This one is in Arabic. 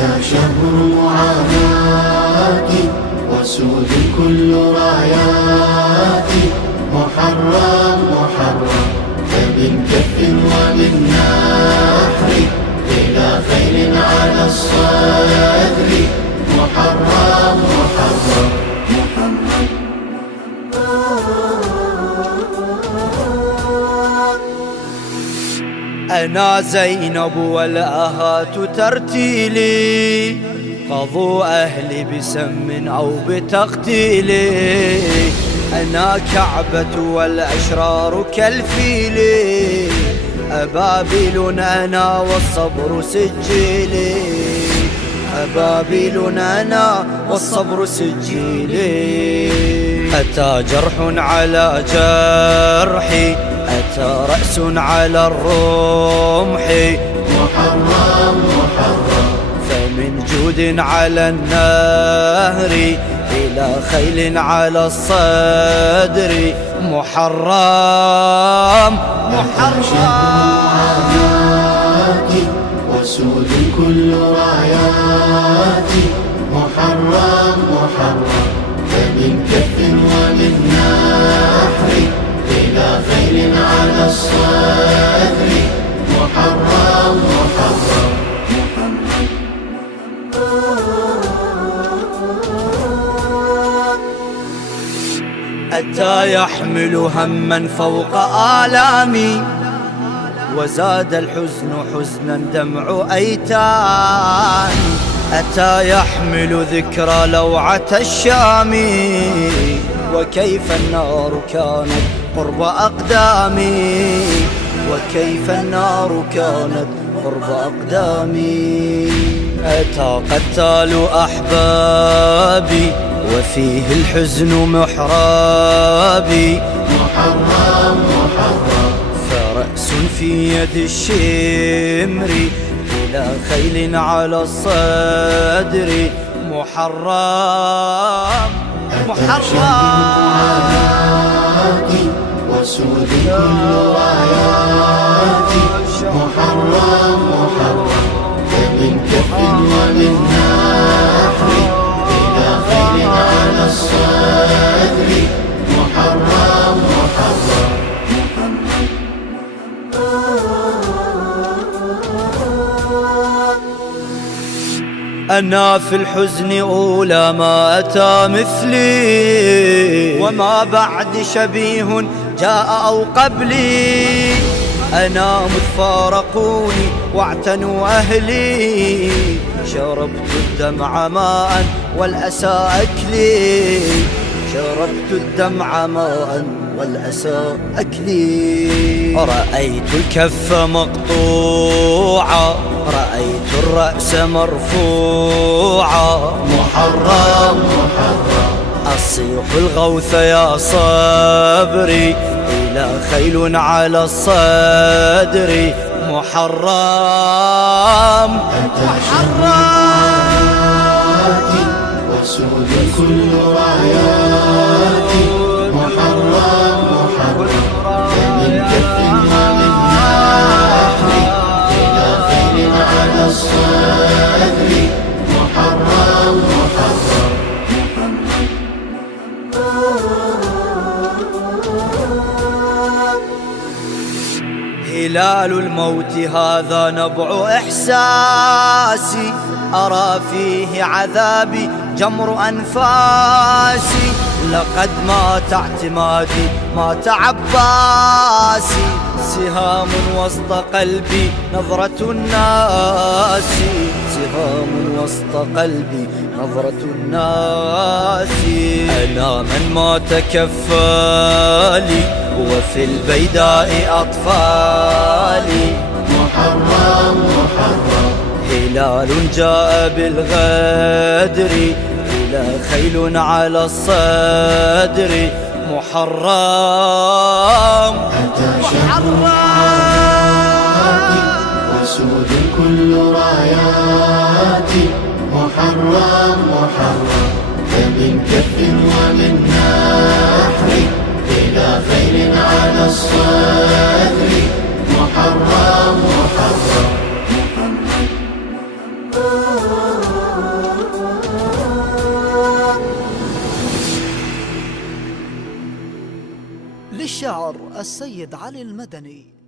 أتى شهر معاناة وسود كل رايات، محرم محرم فمن كف ومن نحر إلى خير على الصدر، محرم محرم أنا زينب والآهات ترتيلي، قضوا أهلي بسم أو بتقتيلي. أنا كعبة والأشرار كالفيل، أبابيل أنا والصبر سجيلي، أبابيل أنا والصبر سجيلي. أتى جرح على جرحي، أتى رأس على الرمح، محرم محرم فمن جود على النهر إلى خيل على الصدر، محرم محرم وسود كل رايات، محرم محرم فمن كف ومن نحر إلى خير على الصدر، محرم محرم أتى يحمل هما فوق آلامي، وزاد الحزن حزنا دمع أيتام. أتى يحمل ذكرى لوعة الشام، وكيف النار كانت قرب أقدامي، وكيف النار كانت قرب أقدامي. أتى قتال أحبابي وفيه الحزن محرابي، محرم محرم فرأس في يد الشمر إلى خيل على الصدر، محرم محرم وسود كل رايات، محرم محرم فمن كف ومن نحر إلى خير على الصدر، محرم محرم أنا في الحزن أولى ما أتى مثلي، وما بعد شبيه جاء أو قبلي. أنا مذ فارقوني واعتنوا أهلي، شربت الدمع ماء والأسى أكلي، شربت الدمع ماء والأسى أكلي. رأيت الكف مقطوعا، رأيت الرأس مرفوعا، محرم محرم أصيح الغوث يا صبري إلى خيل على الصدر، محرم محرم وسود كل رايات، محرم محرم فمن كف ومن نحر إلى خير على الصدر، محرم محرم هلال الموت هذا نبع إحساسي، أرى فيه عذابي جمر أنفاسي. لقد مات اعتمادي مات عباسي، سهام وسط قلبي نظرة الناس، سهام وسط قلبي نظرة الناس. أنا من مات كفالي وفي البيداء أطفالي، محرم محرم هلال جاء بالغدر إلى خيل على الصدر، محرم أتى شهر وسود كل رايات، محرم محرم فمن كف ومن نحر إلى خير على الصدر، محرم محرم للشاعر السيد علي المدني.